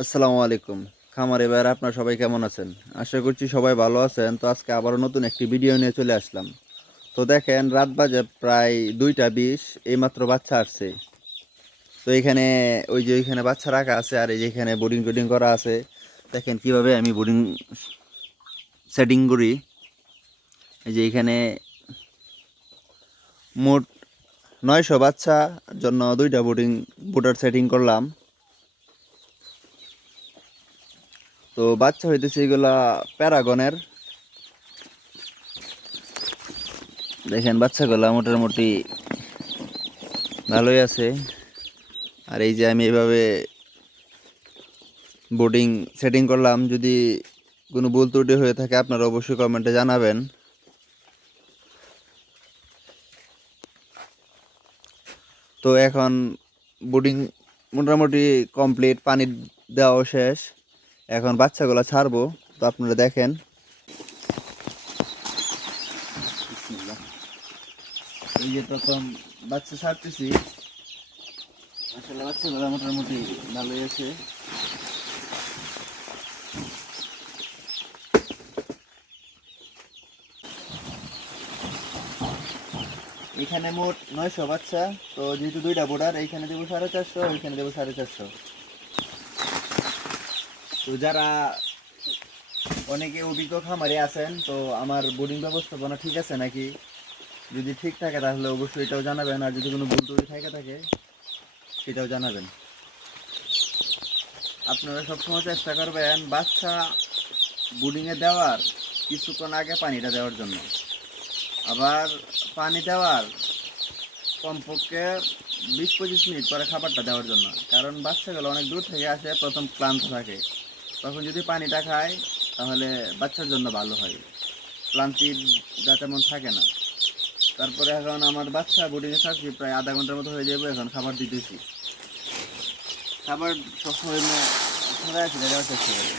আসসালামু আলাইকুম। খামারে ভাইয়েরা আপনারা সবাই কেমন আছেন? আশা করছি সবাই ভালো আছেন। তো আজকে আবারও নতুন একটি ভিডিও নিয়ে চলে আসলাম। তো দেখেন রাত বাজে প্রায় 2টা 20, এইমাত্র বাচ্চা আসছে। তো এখানে ওই যে ওইখানে বাচ্চা রাখা আছে আর এই যে এখানে বোর্ডিং টোডিং করা আছে। দেখেন কিভাবে আমি বোর্ডিং সেটিং করি। এই যে এখানে মোট 900 বাচ্চা জন্য 2টা বোর্ডার সেটিং করলাম। তো বাচ্চা হইতেছে এগুলা প্যারাগনের। দেখেন বাচ্চাগুলা মোটামুটি ভালোই আছে। আর এই যে আমি এভাবে বোর্ডিং সেটিং করলাম। যদি কোনো ভুল ত্রুটি হয়ে থাকে আপনারা অবশ্যই কমেন্টে জানাবেন। তো এখন বোর্ডিং মোটামুটি কমপ্লিট, পানি দেওয়াও শেষ। এখন বাচ্চাগুলো ছাড়বো, তো আপনারা দেখেন। বিসমিল্লাহ। এই যে প্রথম বাচ্চা ছাড়তেছি, আসলে বাচ্চাগুলো মোটামুটি ভালোই আছে। এখানে মোট 900 বাচ্চা। তো যেহেতু 2টা বোর্ডার, এইখানে দেবো 450, ওইখানে দেবো 450। তো যারা অনেকে অভিজ্ঞ খামারে আছেন, তো আমার বোর্ডিং ব্যবস্থাপনা ঠিক আছে নাকি, যদি ঠিক থাকে তাহলে অবশ্যই এটাও জানাবেন। আর যদি কোনো ভুল ত্রুটি থাকে সেটাও জানাবেন। আপনারা সবসময় চেষ্টা করবেন বাচ্চা বোর্ডিংয়ে দেওয়ার কিছুক্ষণ আগে পানিটা দেওয়ার জন্য, আবার পানি দেওয়ার কমপক্ষে 20-25 মিনিট পরে খাবারটা দেওয়ার জন্য। কারণ বাচ্চাগুলো অনেক দূর থেকে আসে, প্রথম ক্লান্ত থাকে, তখন যদি পানিটা খায় তাহলে বাচ্চার জন্য ভালো হয়, ক্লান্তির যা তেমন থাকে না। তারপরে এখন আমার বাচ্চা বোর্ডিংয়ে থাকছি প্রায় আধা ঘন্টার মতো হয়ে যাবে। এখন খাবার দিতেছি। খাবার সবসময় ছড়াই দেওয়ার চেষ্টা করি।